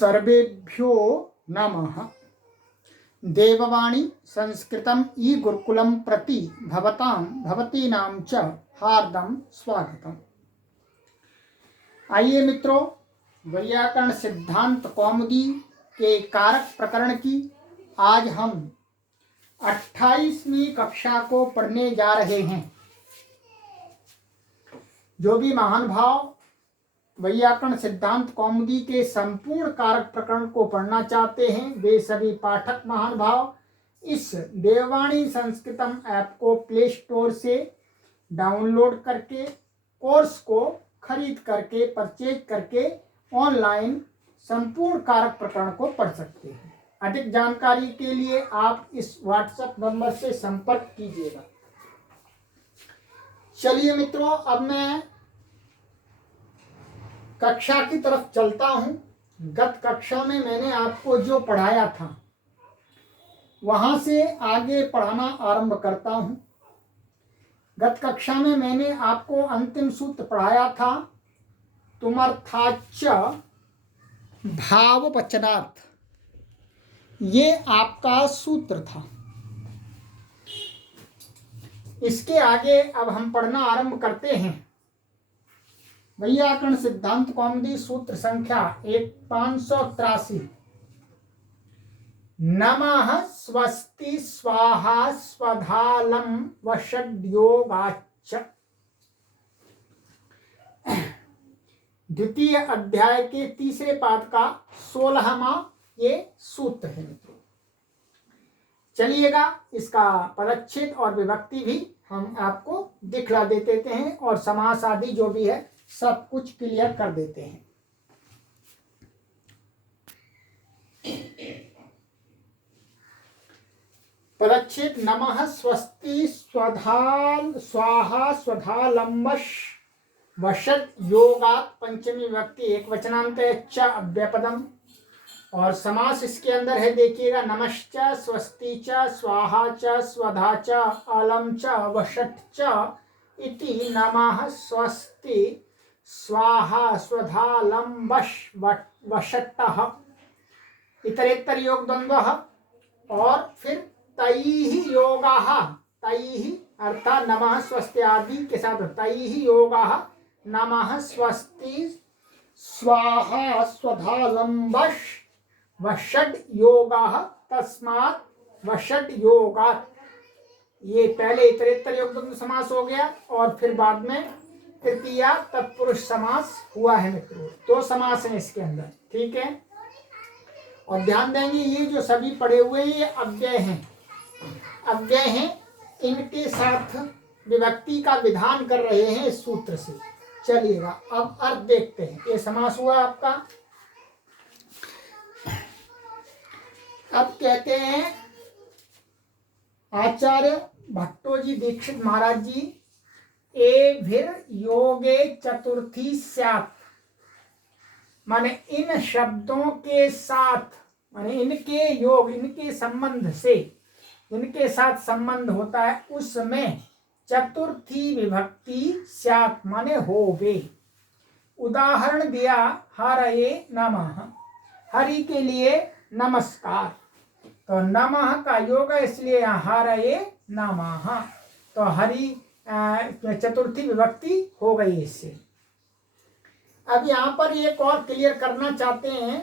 सर्वेभ्यो नमः। देववाणी संस्कृतम ई गुरुकुलम प्रति भवतीनां च हार्दं स्वागतम। आइए मित्रों, वैयाकरण सिद्धांत कौमुदी के कारक प्रकरण की आज हम 28वीं कक्षा को पढ़ने जा रहे हैं। जो भी महान भाव वैयाकरण सिद्धांत कौमुदी के संपूर्ण कारक प्रकरण को पढ़ना चाहते हैं, वे सभी पाठक महान भाव इस देववाणी संस्कृतम ऐप को प्ले स्टोर से डाउनलोड करके कोर्स को खरीद करके परचेज करके ऑनलाइन संपूर्ण कारक प्रकरण को पढ़ सकते हैं। अधिक जानकारी के लिए आप इस व्हाट्सएप नंबर से संपर्क कीजिएगा। चलिए मित्रों, अब मैं कक्षा की तरफ चलता हूं। गत कक्षा में मैंने आपको जो पढ़ाया था वहां से आगे पढ़ाना आरंभ करता हूं। गत कक्षा में मैंने आपको अंतिम सूत्र पढ़ाया था, तुमर्थाच्च भाववचनात्। ये आपका सूत्र था। इसके आगे अब हम पढ़ना आरंभ करते हैं। वैयाकरण सिद्धांत कौमुदी सूत्र संख्या 583। नमः स्वस्ति स्वाहा स्वधालम वषड्योगाच्च। द्वितीय अध्याय के तीसरे पाद का 16वां ये सूत्र है मित्रों। चलिएगा, इसका पदच्छेद और विभक्ति भी हम आपको दिखला देते हैं और समास आदि जो भी है सब कुछ क्लियर कर देते हैं। पदच्छेद नमः स्वस्ति स्वधाल स्वाहा स्वधालंबश वषड योगात पंचमी विभक्ति एक वचनांत च अव्यपदम। और समास इसके अंदर है, देखिएगा, नमश्च स्वस्ति च स्वाहा च स्वधा च अलम च वषट च इति नमः स्वस्ति स्वाहा स्वधा लंबश वषट्टः इतरेतर योग द्वंद्व। और फिर तैहि योगाः, तैहि अर्थात नमः स्वस्ति आदि के साथ तैहि योगाः नमः स्वस्ति स्वाहा स्वधा लंबश वषड योगाः तस्मात् वषड योगात्। ये पहले इतरेतर योग द्वंद्व समास हो गया और फिर बाद में तृतीया तत्पुरुष समास हुआ है मित्रों। दो समास हैं इसके अंदर, ठीक है। और ध्यान देंगे, ये जो सभी पढ़े हुए ये अव्यय हैं, अव्यय हैं, इनके साथ विभक्ति का विधान कर रहे हैं इस सूत्र से। चलिएगा, अब अर्थ देखते हैं। ये समास हुआ आपका। अब कहते हैं आचार्य भट्टोजी दीक्षित महाराज जी, एभिर योगे चतुर्थी स्यात्। माने इन शब्दों के साथ, माने इनके योग, इनके संबंध से, इनके साथ संबंध होता है, उसमें चतुर्थी विभक्ति स्यात् माने होवे। उदाहरण दिया, हरये नमः, हरि के लिए नमस्कार। तो नमः का योग है, इसलिए हरये नमः। तो हरि चतुर्थी विभक्ति हो गई इससे। अब यहाँ पर एक और क्लियर करना चाहते हैं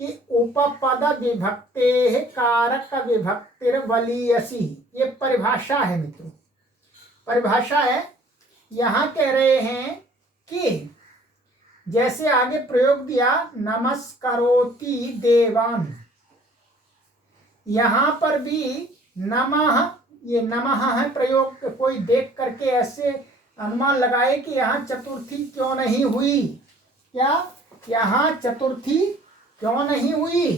कि उपपद विभक्ते कारक विभक्तिर वलीयसी, ये परिभाषा है मित्रों, परिभाषा है। यहाँ कह रहे हैं कि जैसे आगे प्रयोग दिया नमस्करोति देवान, यहाँ पर भी नमः, ये नमः है प्रयोग। कोई देख करके ऐसे अनुमान लगाए कि यहाँ चतुर्थी क्यों नहीं हुई। क्या यहाँ चतुर्थी क्यों नहीं हुई?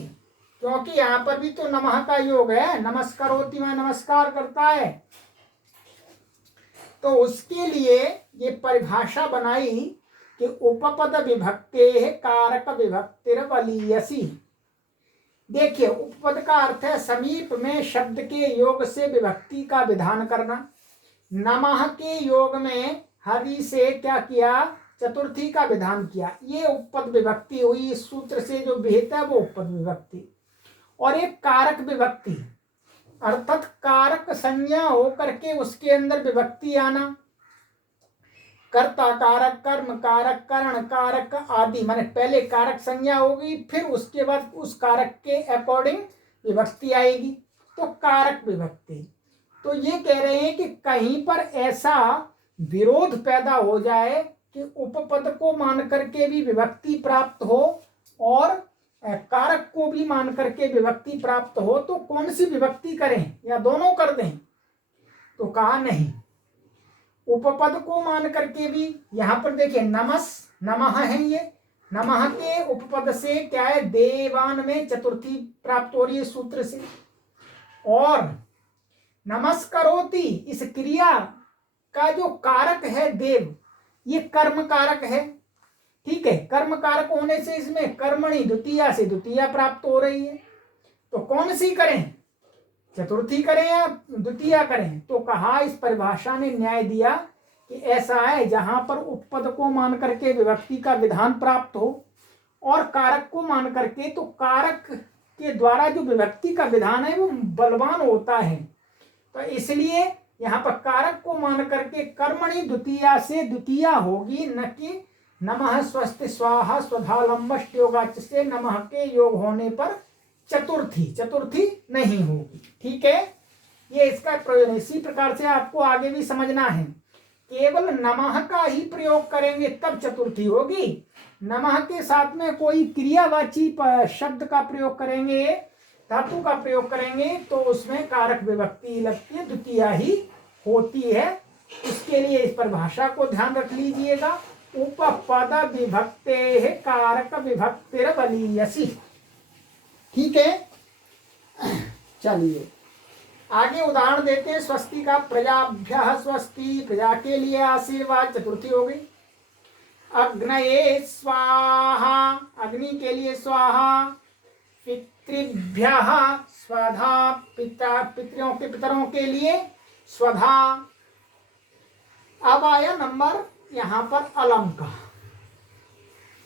क्योंकि यहाँ पर भी तो नमः का योग है, नमस्करोति में नमस्कार करता है। तो उसके लिए ये परिभाषा बनाई कि उपपद विभक्ते कारक विभक्तिर वलीयसी। देखिए, उपपद का अर्थ है समीप में शब्द के योग से विभक्ति का विधान करना। नमः के योग में हरि से क्या किया, चतुर्थी का विधान किया। ये उपपद विभक्ति हुई। इस सूत्र से जो विहित है वो उपपद विभक्ति। और एक कारक विभक्ति, अर्थात कारक संज्ञा होकर के उसके अंदर विभक्ति आना। कर्ता कारक, कर्म कारक, करण कारक आदि, माने पहले कारक संज्ञा होगी, फिर उसके बाद उस कारक के अकॉर्डिंग विभक्ति आएगी, तो कारक विभक्ति। तो ये कह रहे हैं कि कहीं पर ऐसा विरोध पैदा हो जाए कि उपपद को मान करके भी विभक्ति प्राप्त हो और कारक को भी मान करके विभक्ति प्राप्त हो, तो कौन सी विभक्ति करें या दोनों कर दें? तो कहा नहीं, उपपद को मान करके भी। यहां पर देखिए नमस, नमः है, ये नमः के उपपद से क्या है, देवान में चतुर्थी प्राप्त हो रही है सूत्र से। और नमस्करोति इस क्रिया का जो कारक है देव, ये कर्म कारक है। ठीक है, कर्म कारक होने से इसमें कर्मणि द्वितीया से द्वितीया प्राप्त हो रही है। तो कौन सी करें, चतुर्थी करें या द्वितीया करें? तो कहा, इस परिभाषा ने न्याय दिया कि ऐसा है जहां पर उपपद को मान करके विभक्ति का विधान प्राप्त हो और कारक को मान करके, तो कारक के द्वारा जो विभक्ति का विधान है वो बलवान होता है। तो इसलिए यहाँ पर कारक को मान करके कर्मणि द्वितीया से द्वितीया होगी, न कि नमः स्वस्ति स्वाहा स्वधा लंबष्ट योगाच से नमः के योग होने पर चतुर्थी नहीं होगी। ठीक है, ये इसका प्रयोजन। इसी प्रकार से आपको आगे भी समझना है, केवल नमः का ही प्रयोग करेंगे तब चतुर्थी होगी। नमः के साथ में कोई क्रियावाची शब्द का प्रयोग करेंगे, धातु का प्रयोग करेंगे, तो उसमें कारक विभक्ति लगती है, द्वितीया ही होती है। इसके लिए इस पर भाषा को ध्यान रख लीजिएगा। उपपद विभक्ते कारक विभक्तिर बलीयसी। ठीक है, चलिए आगे उदाहरण देते हैं। स्वस्ति का, प्रजाभ्यः स्वस्ति, प्रजा के लिए आशीर्वाद, चतुर्थी हो गई। अग्नये स्वाहा, अग्नि के लिए स्वाहा। पितृभ्यः स्वधा, पितरों के लिए स्वधा। अब आया नंबर यहां पर अलम का।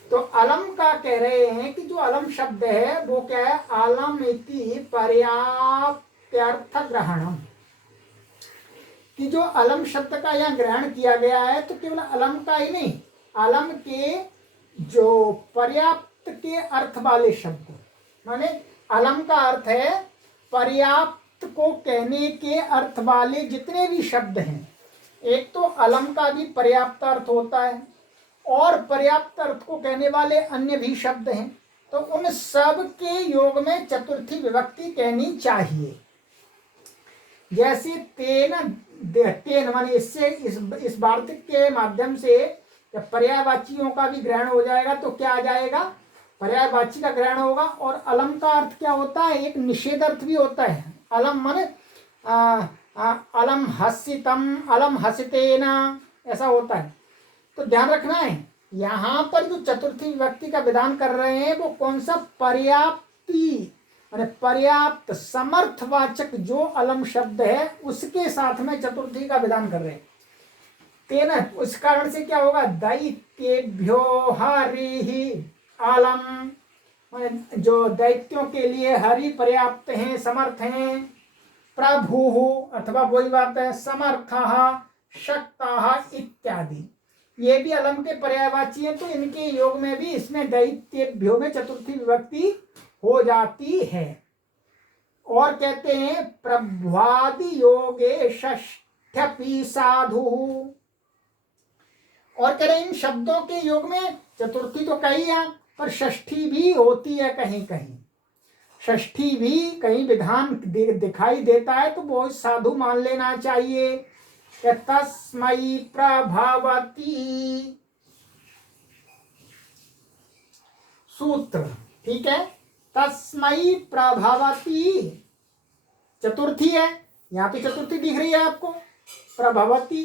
तो अलम का कह रहे हैं कि जो अलम शब्द है वो क्या है, अलम इति पर्याप्त्यर्थ ग्रहणम, कि जो अलम शब्द का यहाँ ग्रहण किया गया है, तो केवल अलम का ही नहीं, अलम के जो पर्याप्त के अर्थ वाले शब्द, माने अलम का अर्थ है पर्याप्त को कहने के अर्थ वाले जितने भी शब्द हैं। एक तो अलम का भी पर्याप्त अर्थ होता है और पर्याप्त अर्थ को कहने वाले अन्य भी शब्द हैं, तो उन सब के योग में चतुर्थी विभक्ति कहनी चाहिए। जैसे तेन माने इससे इस वार्तिक के माध्यम से जब पर्यायवाचियों का भी ग्रहण हो जाएगा तो क्या आ जाएगा, पर्यायवाची का ग्रहण होगा। और अलम का अर्थ क्या होता है, एक निषेध अर्थ भी होता है। अलम माने अलम हसितम, अलम हसितेना, ऐसा होता है। तो ध्यान रखना है, यहाँ पर जो चतुर्थी विभक्ति का विधान कर रहे हैं वो कौन सा, पर्याप्ति माने पर्याप्त समर्थवाचक जो अलम शब्द है उसके साथ में चतुर्थी का विधान कर रहे हैं। तेना, उस कारण से क्या होगा, दैत्येभ्यो हरिहि अलम, जो दैत्यों के लिए हरि पर्याप्त हैं, समर्थ हैं। प्रभु अथवा वही बात है, समर्थः शक्तः इत्यादि, ये भी अलम के पर्यायवाची हैं। तो इनके योग में भी इसमें दैत्येभ्यो में चतुर्थी विभक्ति हो जाती है। और कहते हैं प्रभ्वादि योगे षष्ठ्यपि साधु, और कह रहे इन शब्दों के योग में चतुर्थी तो कही है पर षष्ठी भी होती है, कहीं कहीं षष्ठी भी कहीं विधान दिखाई देता है, तो वो साधु मान लेना चाहिए। तस्मै प्रभवती सूत्र, ठीक है, तस्मै प्रभवती चतुर्थी है, यहाँ पे चतुर्थी दिख रही है आपको। प्रभवती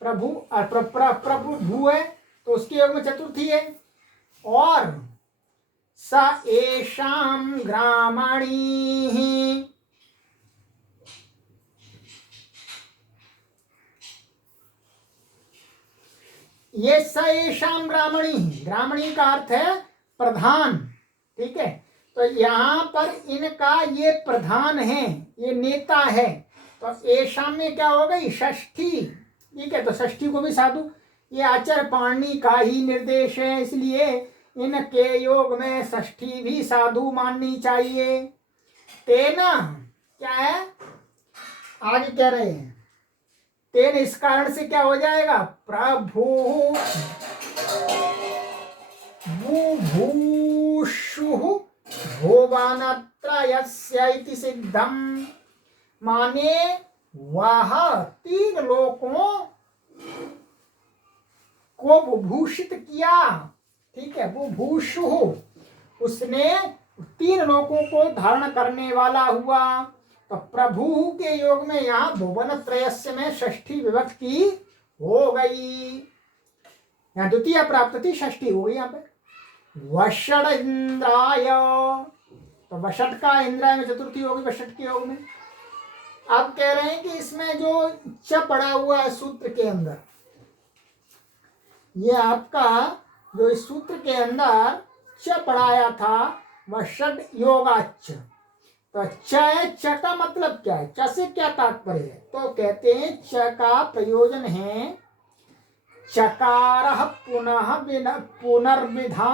प्रभु प्रभु भू है, तो उसके योग में चतुर्थी है। और स एषाम ग्रामणी, ये स एषाम ब्राह्मणी, ब्राह्मणी का अर्थ है प्रधान, ठीक है। तो यहाँ पर इनका ये प्रधान है, ये नेता है, तो एषाम में क्या हो गई षष्ठी, ठीक है। तो षष्ठी को भी साधु, ये आचार्य पाणिनि का ही निर्देश है, इसलिए इनके योग में षष्ठी भी साधु माननी चाहिए। तेना क्या है, आगे कह रहे हैं, तेन इस कारण से क्या हो जाएगा, प्रभु बुभूषु भुवनत्रयस्य इति सिद्धम, माने वह तीन लोकों को विभूषित किया, ठीक है। बुभूषु, उसने तीन लोकों को धारण करने वाला हुआ। तो प्रभु के योग में यहाँ भुवन त्रयस्य में षष्ठी विभक्ति हो गई, यहाँ द्वितीय प्राप्त थी, षष्ठी हो गई यहाँ पे। वषड इंद्राय, तो वषट का इंद्राय में चतुर्थी होगी वषट के योग में। अब कह रहे हैं कि इसमें जो च पड़ा हुआ है सूत्र के अंदर, ये आपका जो इस सूत्र के अंदर च पढ़ाया था वषड योगाच, तो च का मतलब क्या है, च से क्या तात्पर्य है, तो कहते हैं च का प्रयोजन है चकार पुनः पुनर्विधानार्थः।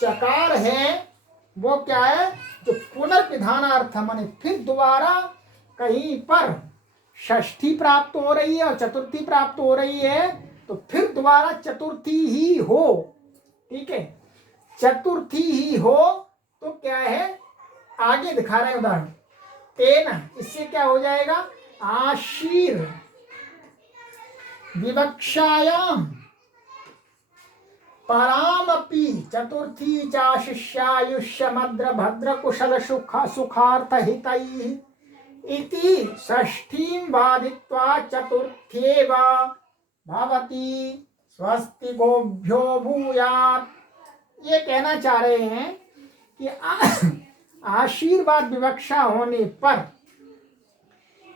चकार है वो क्या है, जो पुनर्विधानार्थ, माने फिर दोबारा कहीं पर षष्ठी प्राप्त हो रही है और चतुर्थी प्राप्त हो रही है, तो फिर दोबारा चतुर्थी ही हो, ठीक है। चतुर्थी ही हो तो क्या है, आगे दिखा रहे हैं उदाहरण। तेना, इससे क्या हो जाएगा, आशीर विवक्षायाम परामपि चतुर्थी चा शिष्यायुष्य मद्र भद्र कुशल सुखार्थ हितैः इति षष्ठीं बाधित्वा चतुर्थ्येव भवति स्वस्ति गोभ्यो भूयात्। ये कहना चाह रहे हैं कि आशीर्वाद विवक्षा होने पर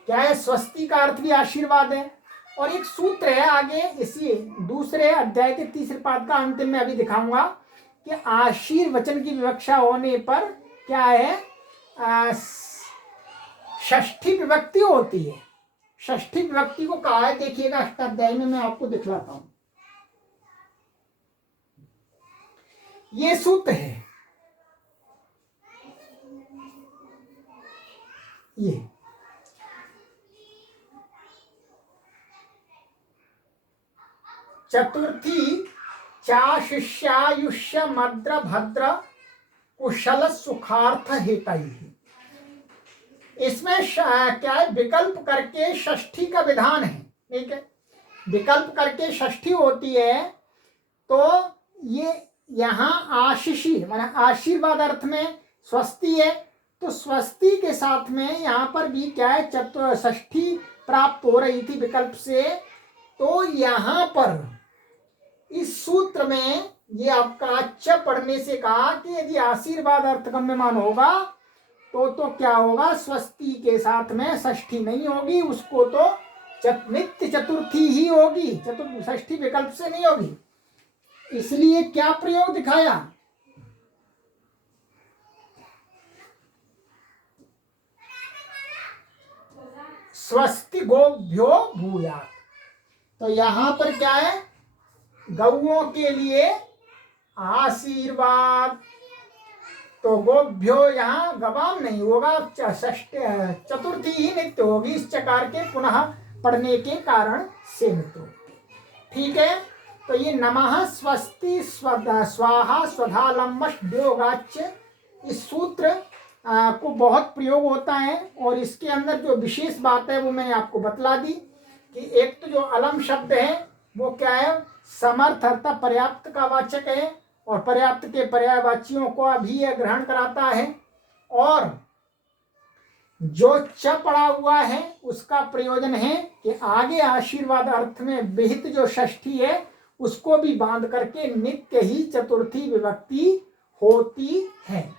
क्या है, स्वस्ति का अर्थ भी आशीर्वाद है। और एक सूत्र है आगे इसी दूसरे अध्याय के तीसरे पाद का अंतिम में अभी दिखाऊंगा कि आशीर्वचन की विवक्षा होने पर क्या है, षष्ठी विभक्ति होती है। षष्ठी विभक्ति को कहा है, देखिएगा अष्टाध्याय में मैं आपको दिखलाता हूं। ये सूत्र है, ये चतुर्थी चा शिष्यायुष्य मद्र भद्र कुशल सुखार्थ हितैः। इसमें क्या है, विकल्प करके षष्ठी का विधान है, ठीक है। विकल्प करके षष्ठी होती है, तो ये यहाँ आशीषी माने आशीर्वाद अर्थ में स्वस्ति है, तो स्वस्ति के साथ में यहाँ पर भी क्या है, षष्ठी प्राप्त हो रही थी विकल्प से। तो यहाँ पर इस सूत्र में ये आपका च पढ़ने से कहा कि यदि आशीर्वाद अर्थगम्यमान होगा तो क्या होगा, स्वस्ति के साथ में षष्ठी नहीं होगी, उसको तो नित्य चतुर्थी ही होगी, षष्ठी विकल्प से नहीं होगी। इसलिए क्या प्रयोग दिखाया, स्वस्ति गोभ्यो भूयात्। तो यहां पर क्या है, गौओं के लिए आशीर्वाद, तो गोभ्यो यहाँ गवाम नहीं होगा, चतुर्थी ही नित्य होगी इस चकार के पुनः पढ़ने के कारण से मित्रों, ठीक है। तो ये नमः स्वस्ति स्वाहा स्वधालम्बश योगाच्य, इस सूत्र को बहुत प्रयोग होता है। और इसके अंदर जो विशेष बात है वो मैंने आपको बतला दी कि एक तो जो अलम शब्द है वो क्या है, समर्थ अर्थात पर्याप्त का वाचक है, और पर्याप्त के पर्यायवाचियों को भी यह ग्रहण कराता है। और जो च पड़ा हुआ है उसका प्रयोजन है कि आगे आशीर्वाद अर्थ में विहित जो षष्ठी है उसको भी बांध करके नित्य ही चतुर्थी विभक्ति होती है।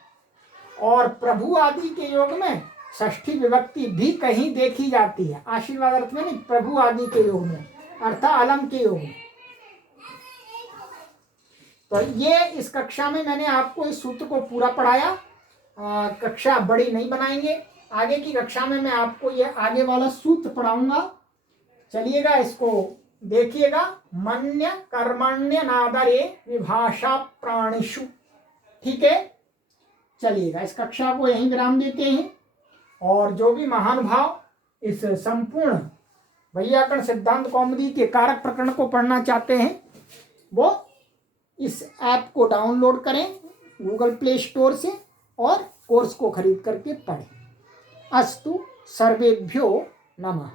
और प्रभु आदि के योग में षष्ठी विभक्ति भी कहीं देखी जाती है, आशीर्वाद अर्थ में नहीं, प्रभु आदि के योग में। अर्थात अलम के योग में। तो ये इस कक्षा में मैंने आपको इस सूत्र को पूरा पढ़ाया। कक्षा बड़ी नहीं बनाएंगे, आगे की कक्षा में मैं आपको ये आगे वाला सूत्र पढ़ाऊंगा। चलिएगा, इसको देखिएगा। मन्य कर्मण्य नादरे विभाषा प्राणिषु। ठीक है, चलिएगा, इस कक्षा को यहीं विराम देते हैं। और जो भी महानुभाव इस संपूर्ण वैयाकरण सिद्धांत कौमुदी के कारक प्रकरण को पढ़ना चाहते हैं, वो इस ऐप को डाउनलोड करें गूगल प्ले स्टोर से और कोर्स को खरीद करके पढ़ें। अस्तु सर्वेभ्यो नमः।